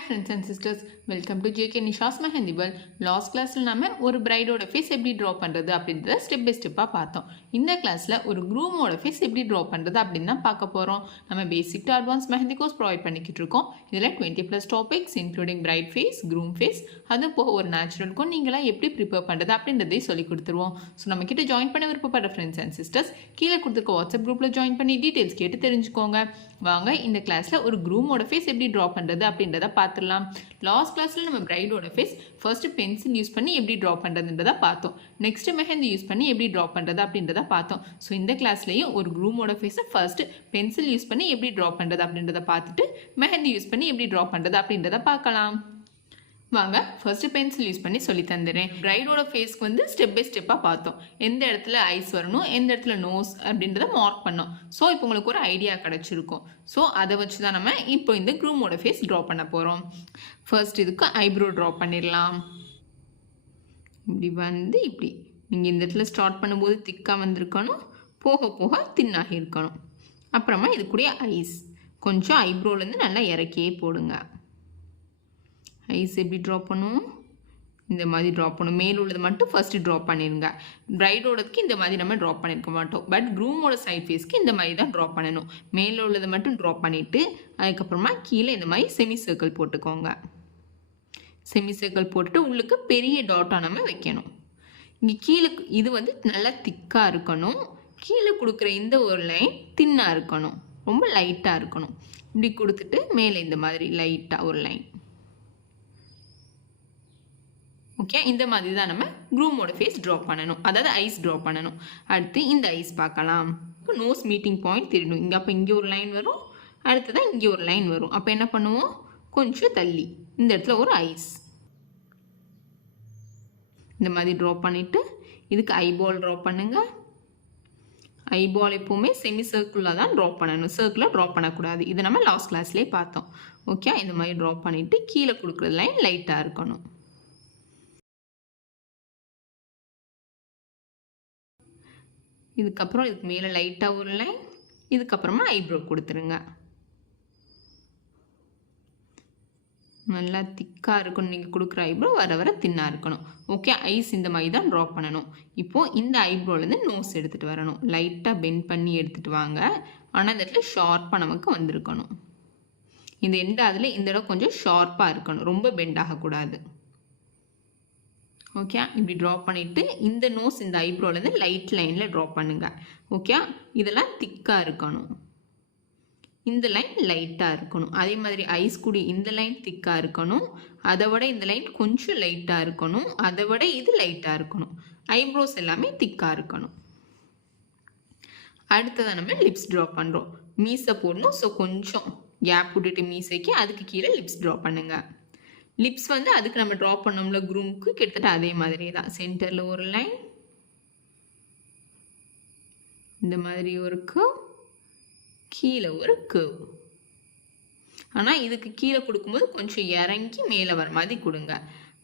Hi friends and sisters, welcome to JK Nisha's Mehendi World. Last classல நாம ஒரு பிரைடோட face எப்படி draw பண்றது அப்படின்றத ஸ்டெப் பை ஸ்டெப்பா பார்த்தோம். இந்த கிளாஸ்ல ஒரு க்ரூமோட ஃபேஸ் எப்படி ட்ரா பண்றது அப்படின்னு தான் பார்க்க போறோம். நம்ம basic to advance mehndi course provide பண்ணிக்கிட்டு இருக்கோம். இதுல 20+ topics including bride face, groom face, அது போக ஒரு நேச்சுரலுக்கும் நீங்களாம் எப்படி ப்ரிப்பேர் பண்றது அப்படின்றதை சொல்லி கொடுத்துருவோம். ஸோ நம்ம கிட்ட ஜாயின் பண்ண விருப்பப்படுற ஃப்ரெண்ட்ஸ் அண்ட் சிஸ்டர்ஸ் கீழே கொடுத்துருக்க வாட்ஸ்அப் குரூப்ல ஜாயின் பண்ணி டீடைல்ஸ் கேட்டு தெரிஞ்சுக்கோங்க. வாங்க இந்த கிளாஸ்ல ஒரு க்ரூமோட ஃபேஸ் எப்படி ட்ரா பண்றது அப்படின்றத பார்த்துடலாம். லாஸ்ட் கிளாஸ்ல நம்ம பிரைடோட ஃபேஸ் ஃபர்ஸ்ட் பென்சில் யூஸ் பண்ணி எப்படி ட்ரா பண்றதுன்றத பார்த்தோம். நெக்ஸ்ட் மெஹந்தி யூஸ் பண்ணி எப்படி ட்ரா பண்றது அப்படின்றத பார்த்தோம். ஸோ இந்த கிளாஸ்லயும் ஒரு க்ரூமோட ஃபேஸை ஃபர்ஸ்ட் பென்சில் யூஸ் பண்ணி எப்படி ட்ரா பண்றது அப்படின்றத பார்த்துட்டு மெஹந்தி யூஸ் பண்ணி எப்படி ட்ரா பண்றது அப்படின்றத பார்க்கலாம். வாங்க ஃபர்ஸ்ட் பென்சில் யூஸ் பண்ணி சொல்லி தந்துடுறேன். பிரைடோட ஃபேஸ்க்கு வந்து ஸ்டெப் பை ஸ்டெப்பாக பார்த்தோம். எந்த இடத்துல ஐஸ் வரணும், எந்த இடத்துல நோஸ் அப்படின்றத மார்க் பண்ணோம். ஸோ இப்போ உங்களுக்கு ஒரு ஐடியா கிடச்சிருக்கும். ஸோ அதை வச்சு தான் நம்ம இப்போ இந்த க்ரூமோட ஃபேஸ் ட்ரா பண்ண போகிறோம். ஃபர்ஸ்ட் இதுக்கு ஐப்ரோ ட்ரா பண்ணிடலாம். இப்படி வந்து இப்படி நீங்கள் இந்த இடத்துல ஸ்டார்ட் பண்ணும்போது திக்காக வந்திருக்கணும், போக போக தின்னாகி இருக்கணும். அப்புறமா இது கூட ஐஸ் கொஞ்சம் ஐப்ரோலேருந்து நல்லா இறக்கியே போடுங்க. ஐஸ் எப்படி ட்ரா பண்ணுவோம், இந்த மாதிரி ட்ரா பண்ணும். மேல் உள்ளது மட்டும் ஃபர்ஸ்ட் ட்ரா பண்ணிடுங்க. பிரைடோடதுக்கு இந்த மாதிரி நம்ம ட்ரா பண்ணியிருக்க மாட்டோம். பட் க்ரூமோட சைட் ஃபேஸ்க்கு இந்த மாதிரி தான் ட்ரா பண்ணணும். மேலே உள்ளது மட்டும் ட்ரா பண்ணிவிட்டு அதுக்கப்புறமா கீழே இந்த மாதிரி செமி சர்க்கிள் போட்டுக்கோங்க. செமி சர்க்கிள் போட்டுட்டு உள்ளுக்கு பெரிய டாட்டாக நம்ம வைக்கணும். இங்கே கீழே இது வந்து நல்லா திக்காக இருக்கணும். கீழே கொடுக்குற இந்த ஒரு லைன் தின்னாக இருக்கணும், ரொம்ப லைட்டாக இருக்கணும். இப்படி கொடுத்துட்டு மேலே இந்த மாதிரி லைட்டாக ஒரு லைன். ஓகே, இந்த மாதிரி தான் நம்ம க்ரூமோட ஃபேஸ் ட்ரா பண்ணணும், அதாவது ஐஸ் ட்ரா பண்ணணும். அடுத்து இந்த ஐஸ் பார்க்கலாம். இப்போ நோஸ் மீட்டிங் பாயிண்ட் தெரியணும். இங்கே அப்போ இங்கே ஒரு லைன் வரும், அடுத்ததான் இங்கே ஒரு லைன் வரும். அப்போ என்ன பண்ணுவோம், கொஞ்சம் தள்ளி இந்த இடத்துல ஒரு ஐஸ் இந்த மாதிரி ட்ரா பண்ணிவிட்டு இதுக்கு ஐபால் ட்ரா பண்ணுங்க. ஐபால் எப்போவுமே செமி சர்க்கிளாக தான் ட்ரா பண்ணணும், சர்க்கிளாக ட்ரா பண்ணக்கூடாது. இதை நம்ம லாஸ்ட் கிளாஸ்லேயே பார்த்தோம். ஓகே, இந்த மாதிரி ட்ரா பண்ணிவிட்டு கீழே கொடுக்குற லைன் லைட்டாக இருக்கணும். இதுக்கப்புறம் இதுக்கு மேலே லைட்டாக ஒரு லைன், இதுக்கப்புறமா ஐப்ரோ கொடுத்துருங்க. நல்லா திக்காக இருக்கணும். நீங்கள் கொடுக்குற ஐப்ரோ வர வர தின்னாக இருக்கணும். ஓகே, ஐஸ் இந்த மாதிரி தான் ட்ரா பண்ணணும். இப்போது இந்த ஐப்ரோலேருந்து நோஸ் எடுத்துகிட்டு வரணும். லைட்டாக பெண்ட் பண்ணி எடுத்துகிட்டு வாங்க. ஆனால் இந்த இடத்துல ஷார்ப்பாக நமக்கு வந்திருக்கணும். இந்த எண்ட் அதில் இந்த இடம் கொஞ்சம் ஷார்ப்பாக இருக்கணும், ரொம்ப பெண்ட் ஆகக்கூடாது. ஓகே, இப்படி ட்ரா பண்ணிவிட்டு இந்த நோஸ் இந்த ஐப்ரோலேருந்து லைட் லைனில் ட்ரா பண்ணுங்கள். ஓகே, இதெல்லாம் திக்காக இருக்கணும், இந்த லைன் லைட்டாக இருக்கணும். அதே மாதிரி ஐஸ் கூடி இந்த லைன் திக்காக இருக்கணும், அதை விட இந்த லைன் கொஞ்சம் லைட்டாக இருக்கணும், அதை விட இது லைட்டாக இருக்கணும். ஐப்ரோஸ் எல்லாமே திக்காக இருக்கணும். அடுத்ததான் நம்ம லிப்ஸ் ட்ரா பண்ணுறோம். மீசை போடணும். ஸோ கொஞ்சம் கேப் விட்டுட்டு மீசைக்கு அதுக்கு கீழே லிப்ஸ் ட்ரா பண்ணுங்கள். லிப்ஸ் வந்து அதுக்கு நம்ம ட்ரா பண்ணோம்ல க்ரூமுக்கு, கிட்டத்தட்ட அதே மாதிரி தான். சென்டரில் ஒரு லைன், இந்த மாதிரி ஒரு கர்வ், கீழே ஒரு கர்வ். ஆனால் இதுக்கு கீழே கொடுக்கும்போது கொஞ்சம் இறங்கி மேலே வர மாதிரி கொடுங்க,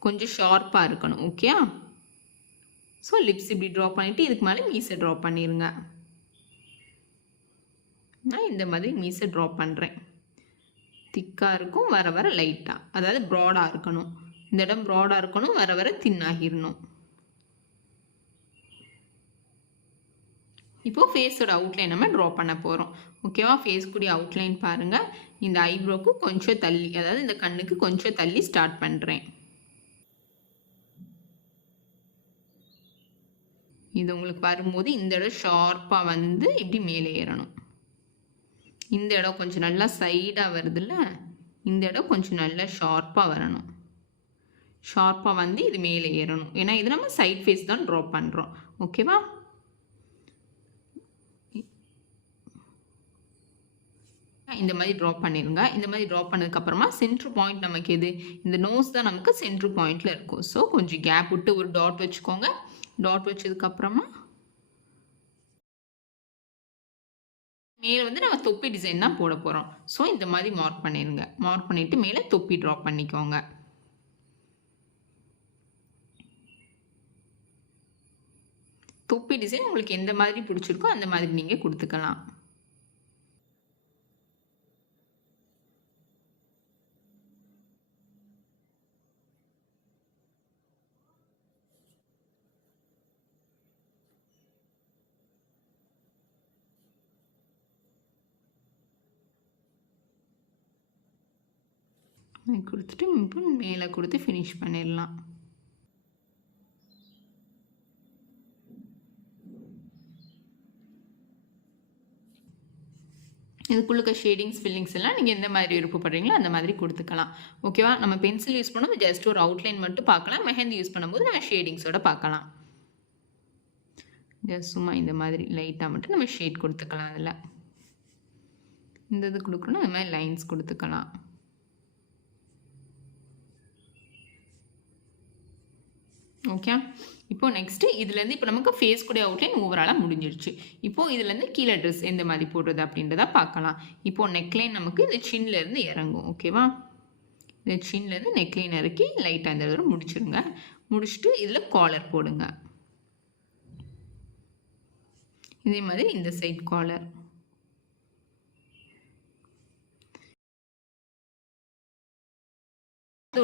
கொஞ்சம் ஷார்ப்பாக இருக்கணும். ஓகே, ஸோ லிப்ஸ் இப்படி ட்ரா பண்ணிவிட்டு இதுக்கு மேலே மீசை ட்ரா பண்ணிடுங்க. நான் இந்த மாதிரி மீசை ட்ரா பண்ணுறேன். திக்காக இருக்கும், வர வர லைட்டாக, அதாவது ப்ராடாக இருக்கணும். இந்த இடம் ப்ராடாக இருக்கணும், வர வர தின்னாகிடணும். இப்போது ஃபேஸோட அவுட்லைன் நம்ம ட்ரா பண்ண போகிறோம். ஓகேவா, ஃபேஸ் கூடிய அவுட்லைன் பாருங்கள். இந்த ஐப்ரோக்கு கொஞ்சம் தள்ளி, அதாவது இந்த கண்ணுக்கு கொஞ்சம் தள்ளி ஸ்டார்ட் பண்ணுறேன். இது உங்களுக்கு வரும்போது இந்த இடம் ஷார்ப்பாக வந்து இப்படி மேலே ஏறணும். இந்த இடம் கொஞ்சம் நல்லா சைடாக வருதுல்ல, இந்த இடம் கொஞ்சம் நல்லா ஷார்ப்பாக வரணும். ஷார்ப்பாக வந்து இது மேலே ஏறணும். ஏன்னா இது நம்ம சைட் ஃபேஸ் தான் ட்ரா பண்ணுறோம். ஓகேவா, இந்த மாதிரி ட்ரா பண்ணிடுங்க. இந்த மாதிரி ட்ரா பண்ணதுக்கப்புறமா சென்ட்ரு பாயிண்ட் நமக்கு எது, இந்த நோஸ் தான் நமக்கு சென்ட்ரு பாயிண்டில் இருக்கும். ஸோ கொஞ்சம் கேப் விட்டு ஒரு டாட் வச்சுக்கோங்க. டாட் வச்சதுக்கப்புறமா மேலே வந்து நம்ம தொப்பி டிசைன் தான் போட போகிறோம். ஸோ இந்த மாதிரி மார்க் பண்ணிடுங்க. மார்க் பண்ணிவிட்டு மேலே தொப்பி ட்ரா பண்ணிக்கோங்க. தொப்பி டிசைன் உங்களுக்கு எந்த மாதிரி பிடிச்சிருக்கோ அந்த மாதிரி நீங்கள் கொடுத்துக்கலாம். கொடுத்துட்டு இப்போ மேலே கொடுத்து ஃபினிஷ் பண்ணிடலாம். இதுக்குள்ள ஷேடிங்ஸ் ஃபில்லிங்ஸ் எல்லாம் நீங்கள் எந்த மாதிரி விருப்பப்படுறீங்களோ அந்த மாதிரி கொடுத்துக்கலாம். ஓகேவா? நம்ம பென்சில் யூஸ் பண்ணும்போது ஜஸ்ட் ஒரு அவுட்லைன் மட்டும் பார்க்கலாம். மெஹந்தி யூஸ் பண்ணும்போது நம்ம ஷேடிங்ஸோட பார்க்கலாம். ஜஸ்ட் சும்மா இந்த மாதிரி லைட்டாக மட்டும் நம்ம ஷேட் கொடுத்துக்கலாம். அதில் இந்த இது கொடுக்கணும், இந்த மாதிரி லைன்ஸ் கொடுத்துக்கலாம். ஓகே, இப்போ நெக்ஸ்ட்டு இதுலேருந்து இப்போ நமக்கு ஃபேஸ் கூட அவுட்லைன் ஓவராலாக முடிஞ்சிருச்சு. இப்போது இதுலேருந்து கீழே ட்ரெஸ் எந்த மாதிரி போடுறது அப்படின்றத பார்க்கலாம். இப்போது நெக்லைன் நமக்கு இந்த சின்லேருந்து இறங்கும். ஓகேவா? இந்த சின்லேருந்து நெக்லைன் இறக்கி லைட்டாக இந்த தடவை முடிச்சிருங்க. முடிச்சுட்டு இதில் காலர் போடுங்க. இதே மாதிரி இந்த சைட் காலர்.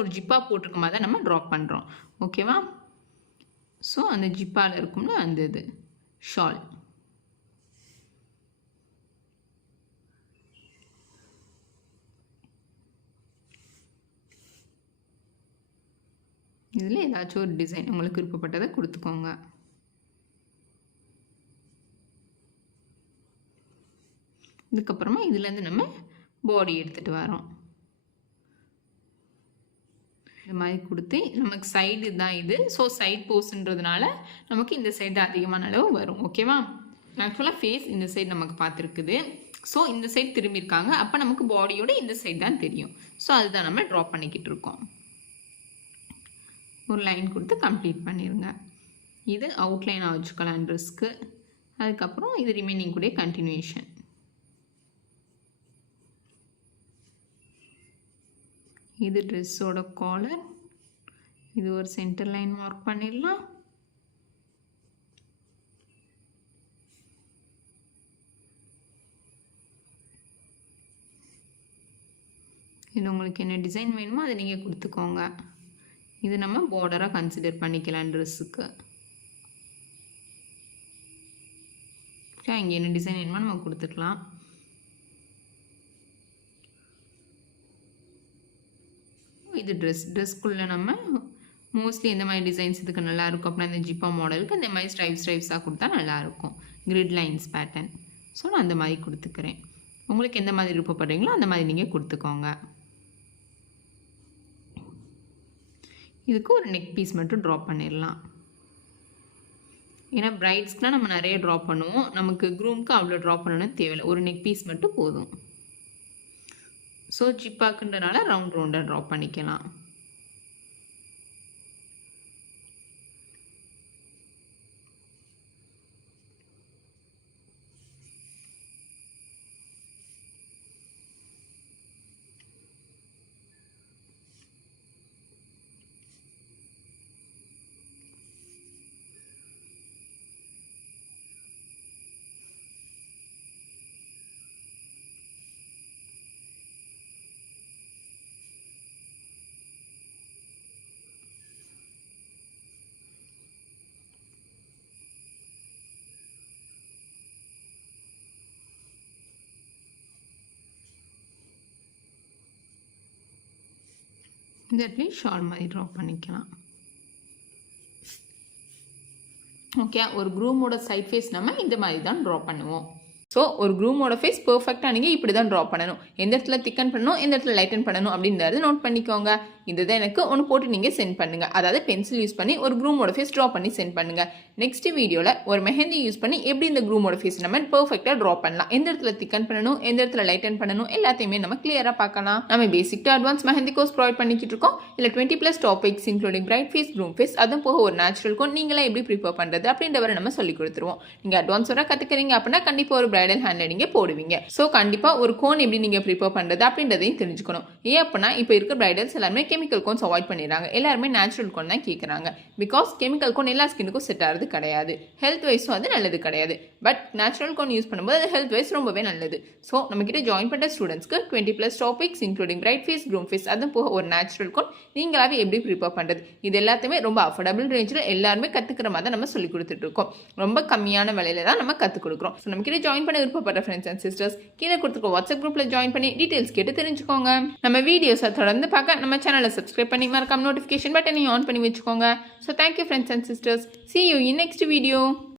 ஒரு ஜிப்பா போட்டிருக்க மாதிரி தான் நம்ம ட்ராப் பண்ணுறோம். ஓகேவா? ஸோ அந்த ஜிப்பால் இருக்கும்னா அந்த இது ஷால். இதில் ஏதாச்சும் ஒரு டிசைன் உங்களுக்கு விருப்பப்பட்டதை கொடுத்துக்கோங்க. இதுக்கப்புறமா இதுலேருந்து நம்ம பாடி எடுத்துகிட்டு வரோம். இந்த மாதிரி கொடுத்து நமக்கு சைடு தான் இது. ஸோ சைட் போஸ்ன்றதுனால நமக்கு இந்த சைடு அதிகமான அளவு வரும். ஓகேவா? ஆக்சுவலாக ஃபேஸ் இந்த சைடு நமக்கு பார்த்துருக்குது. ஸோ இந்த சைடு திரும்பியிருக்காங்க. அப்போ நமக்கு பாடியோட இந்த சைடு தான் தெரியும். ஸோ அதுதான் நம்ம ட்ரா பண்ணிக்கிட்டு இருக்கோம். ஒரு லைன் கொடுத்து கம்ப்ளீட் பண்ணிடுங்க. இது அவுட்லைனாக வச்சுக்கலாம் ட்ரெஸ்க்கு. அதுக்கப்புறம் இது ரிமைனிங் கூட கண்டினியூஷன். இது ட்ரெஸ்ஸோட காலர். இது ஒரு சென்டர் லைன் மார்க் பண்ணிடலாம். இது உங்களுக்கு என்ன டிசைன் வேணுமோ அதை நீங்கள் கொடுத்துக்கோங்க. இது நம்ம பார்டராக கன்சிடர் பண்ணிக்கலாம் ட்ரெஸ்ஸுக்கு. இங்கே என்ன டிசைன் வேணுமோ நம்ம கொடுத்துக்கலாம். இது ட்ரெஸ்க்குள்ளே நம்ம மோஸ்ட்லி எந்த மாதிரி டிசைன்ஸ் இதுக்கு நல்லாயிருக்கும் அப்படின்னா இந்த ஜிப்பா மாடலுக்கு இந்த மாதிரி ஸ்ட்ரைப்ஸாக கொடுத்தா நல்லாயிருக்கும். Grid lines pattern. ஸோ நான் அந்த மாதிரி கொடுத்துக்கிறேன். உங்களுக்கு எந்த மாதிரி விருப்பப்படுறீங்களோ அந்த மாதிரி நீங்கள் கொடுத்துக்கோங்க. இதுக்கு ஒரு நெக் பீஸ் மட்டும் ட்ரா பண்ணிடலாம். ஏன்னா பிரைட்ஸ்க்குலாம் நம்ம நிறைய ட்ரா பண்ணுவோம். நமக்கு க்ரூம்க்கு அவ்வளோ ட்ரா பண்ணணும்னு தேவையில்லை. ஒரு நெக் பீஸ் மட்டும் போதும். ஸோ ஜிப்பாக்குன்றனால ரவுண்டாக ட்ரா பண்ணிக்கலாம். இந்த இடத்துல ஷால் மாதிரி ட்ரா பண்ணிக்கலாம். ஓகே, ஒரு க்ரூமோட சைட் ஃபேஸ் நம்ம இந்த மாதிரி தான் ட்ரா பண்ணுவோம். ஸோ ஒரு க்ரூமோட ஃபேஸ் பெர்ஃபெக்டாக நீங்கள் இப்படி தான் ட்ரா பண்ணணும். எந்த இடத்துல திக்கன் பண்ணணும், எந்த இடத்துல லைட்டன் பண்ணணும் அப்படின்றது நோட் பண்ணிக்கோங்க. இதுதான் எனக்கு ஒன்று போட்டு நீங்கள் சென்ட் பண்ணுங்கள். அதாவது பென்சில் யூஸ் பண்ணி ஒரு க்ரூமோட ஃபேஸ் ட்ரா பண்ணி சென்ட் பண்ணுங்கள். நெக்ஸ்ட் வீடியோவில் ஒரு மெஹந்தி யூஸ் பண்ணி எப்படி இந்த க்ரூமோட ஃபேஸ் நம்ம பெர்ஃபெக்டாக ட்ரா பண்ணலாம், எந்த இடத்துல திக்கன் பண்ணணும், எந்த இடத்துல லைட்டன் பண்ணணும், எல்லாத்தையுமே நம்ம கிளியராக பார்க்கலாம். நம்ம basic to advance mehndi course provide பண்ணிக்கிட்டு இருக்கோம். இல்லை 20+ topics including bride face, groom face, அதுவும் போக ஒரு நேச்சுரலுக்கும் நீங்களே எப்படி ப்ரிப்பேர் பண்ணுறது அப்படின்றவரை நம்ம சொல்லி கொடுத்துருவோம். நீங்கள் அட்வான்ஸோட கற்றுக்கிறீங்க அப்படின்னா கண்டிப்பாக ஒரு பிரைடல் ஹேண்ட்லைனிங்கே போடுவீங்க. ஸோ கண்டிப்பாக ஒரு கோன் எப்படி நீங்கள் ப்ரிப்பேர் பண்ணுறது அப்படின்றதையும் தெரிஞ்சுக்கணும். ஏன் அப்படின்னா இப்போ இருக்க பிரைடல்ஸ் எல்லாமே கெமிக்கல் கோன்ஸ் அவாய்ட் பண்ணிடுறாங்க. எல்லாருமே நேச்சுரல் கோன் தான் கேட்குறாங்க. பிகாஸ் கெமிக்கல் கோன் எல்லா ஸ்கின்னுக்கும் செட் ஆகிறது கிடையாது. ஹெல்த் வைஸும் அது நல்லது கிடையாது. பட் நேச்சுரல் கோன் யூஸ் பண்ணும்போது அது ஹெல்த் வைஸ் ரொம்பவே நல்லது. ஸோ நம்மக்கிட்ட ஜாயின் பண்ணுற ஸ்டூடெண்ட்ஸ்க்கு 20+ topics including bride face, groom face, அதுவும் போக ஒரு நேச்சுரல் கோன் நீங்களாவே எப்படி ப்ரிப்பேர் பண்ணுறது, இது எல்லாத்தையுமே ரொம்ப அஃபோர்டபுள் ரேஞ்சில் எல்லாருமே கற்றுக்கிற மாதிரி தான் நம்ம சொல்லி கொடுத்துட்ருக்கோம். ரொம்ப கம்மியான விலையில தான் நம்ம கற்றுக் கொடுக்குறோம். ஸோ நம்மக்கிட்ட ஜாயின் பண்ண விருப்பப்படுற ஃப்ரெண்ட்ஸ் அண்ட் சிஸ்டர்ஸ் கீழே கொடுத்துருக்க வாட்ஸ்அப் குரூப்பில் ஜாயின் பண்ணி டீட்டெயில்ஸ் கேட்டு தெரிஞ்சுக்கோங்க. நம்ம வீடியோஸை தொடர்ந்து பார்க்க நம்ம சேனலை சப்ஸ்கிரைப் பண்ணி மறக்காம நோட்டிஃபிகேஷன் பட்டனையும் ஆன் பண்ணி வச்சுக்கோங்க. So thank you friends and sisters. See you in next video.